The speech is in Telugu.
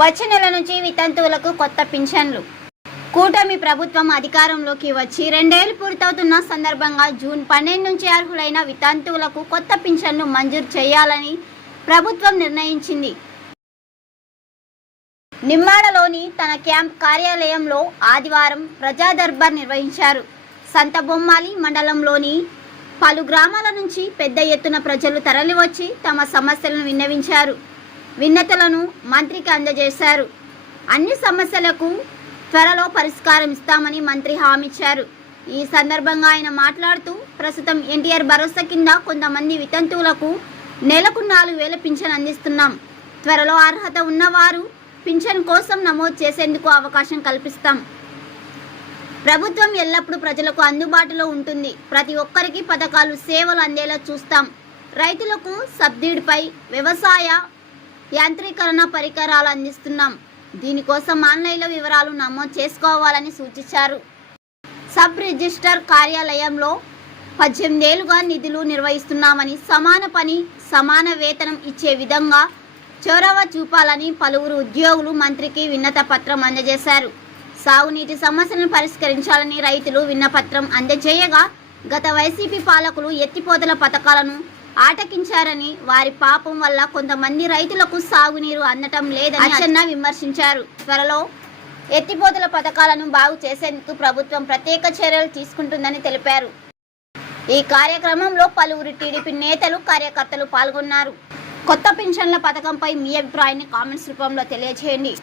వచ్చే నెల నుంచి వితంతువులకు కొత్త పింఛన్లు. కూటమి ప్రభుత్వం అధికారంలోకి వచ్చి 2 ఏళ్లు పూర్తవుతున్న సందర్భంగా జూన్ 12 నుంచి అర్హులైన వితంతువులకు కొత్త పింఛన్లు మంజూరు చేయాలని ప్రభుత్వం నిర్ణయించింది. నిమ్మాడలోని తన క్యాంప్ కార్యాలయంలో ఆదివారం ప్రజా దర్బార్ నిర్వహించారు. సంతబొమ్మాలి మండలంలోని పలు గ్రామాల నుంచి పెద్ద ఎత్తున ప్రజలు తరలివచ్చి తమ సమస్యలను విన్నవించారు. విన్నతులను మంత్రికి అందజేశారు. అన్ని సమస్యలకు త్వరలో పరిష్కారం ఇస్తామని మంత్రి హామీ ఇచ్చారు. ఈ సందర్భంగా ఆయన మాట్లాడుతూ ప్రస్తుతం ఎన్టీఆర్ భరోసా కింద కొంతమంది వితంతువులకు నెలకు 4,000 పింఛన్ అందిస్తున్నాం. త్వరలో అర్హత ఉన్నవారు పింఛన్ కోసం నమోదు చేసేందుకు అవకాశం కల్పిస్తాం. ప్రభుత్వం ఎల్లప్పుడూ ప్రజలకు అందుబాటులో ఉంటుంది. ప్రతి ఒక్కరికి పథకాలు సేవలు అందేలా చూస్తాం. రైతులకు సబ్సిడీపై వ్యవసాయ యాంత్రీకరణ పరికరాలు అందిస్తున్నాం. దీనికోసం ఆన్లైన్లో వివరాలు నమోదు చేసుకోవాలని సూచించారు. సబ్ రిజిస్టర్ కార్యాలయంలో 18 ఏళ్లుగా నిధులు నిర్వహిస్తున్నామని, సమాన పని సమాన వేతనం ఇచ్చే విధంగా చొరవ చూపాలని పలువురు ఉద్యోగులు మంత్రికి విన్నత పత్రం అందజేశారు. సాగునీటి సమస్యలను పరిష్కరించాలని రైతులు విన్నపత్రం అందజేయగా గత వైసీపీ పాలకులు ఎత్తిపోతల పథకాలను ఆటకించారని, వారి పాపం వల్ల కొంతమంది రైతులకు సాగునీరు అందటం లేదని అచ్చెన్న విమర్శించారు. త్వరలో ఎత్తిపోతల పథకాలను బాగు చేసేందుకు ప్రభుత్వం ప్రత్యేక చర్యలు తీసుకుంటుందని తెలిపారు. ఈ కార్యక్రమంలో పలువురు టీడీపీ నేతలు, కార్యకర్తలు పాల్గొన్నారు. కొత్త పింఛన్ల పథకంపై మీ అభిప్రాయాన్ని కామెంట్స్ రూపంలో తెలియజేయండి.